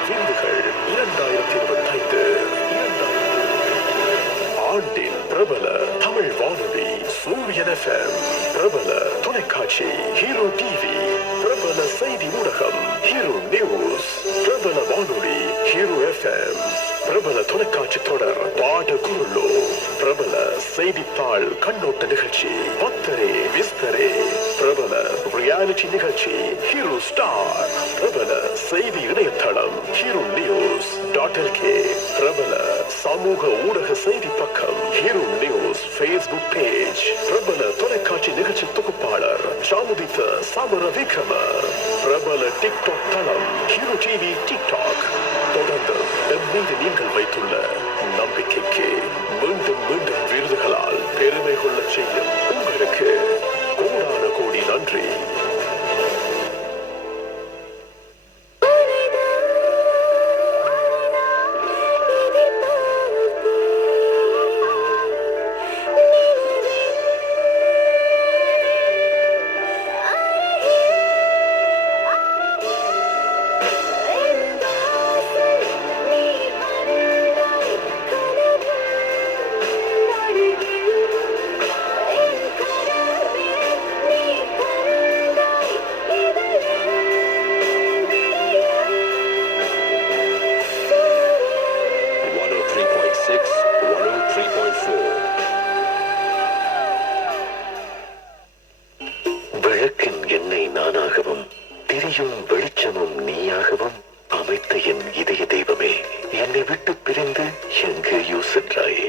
விருதுகள் இரண்டாயிரத்தி இருபத்தி ஆண்டின் பிரபல தமிழ் வானொலி சூரியன் எஃப்எம் பிரபல தொலைக்காட்சி ஹீரோ டிவி பிரபல செய்தி ஊடகம் ஹீரோ நியூஸ் பிரபல வானொலி ஹீரோ எஃப்எம் பிரபல தொலைக்காட்சி தொடர் பாட குருளோ பிரபல செய்தித்தாள் கண்ணோட்ட நிகழ்ச்சி பத்தரே விஸ்தரே ரியாலிட்டி நிகழ்ச்சி ஹீரோ ஸ்டார் பிரபல செய்தி இணையதளம் ஹீரோ நியூஸ் டாட் எல்கே பிரபல சமூக ஊடக செய்தி பக்கம் ஹீரோ நியூஸ் ஃபேஸ்புக் பேஜ் பிரபல தொலைக்காட்சி நிகழ்ச்சி தொகுப்பாளர் சாமுதித்த சமர விக்ரம பிரபல டிக்டாக் தளம் ஹீரோ டிவி டிக்டாக் தொடர்ந்து எம் நீங்கள் வைத்துள்ள நம்பிக்கைக்கு மீண்டும் மீண்டும் விருதுகளால் பெருமை கொள்ளச் செய்யும் உங்களுக்கு விளக்கின் நானாகவும் திரியும் வெளிச்சமும் நீயாகவும் அமைத்த என் இதய தெய்வமே. என்னை விட்டு பிரிந்து எங்கேயோ சென்றாயே?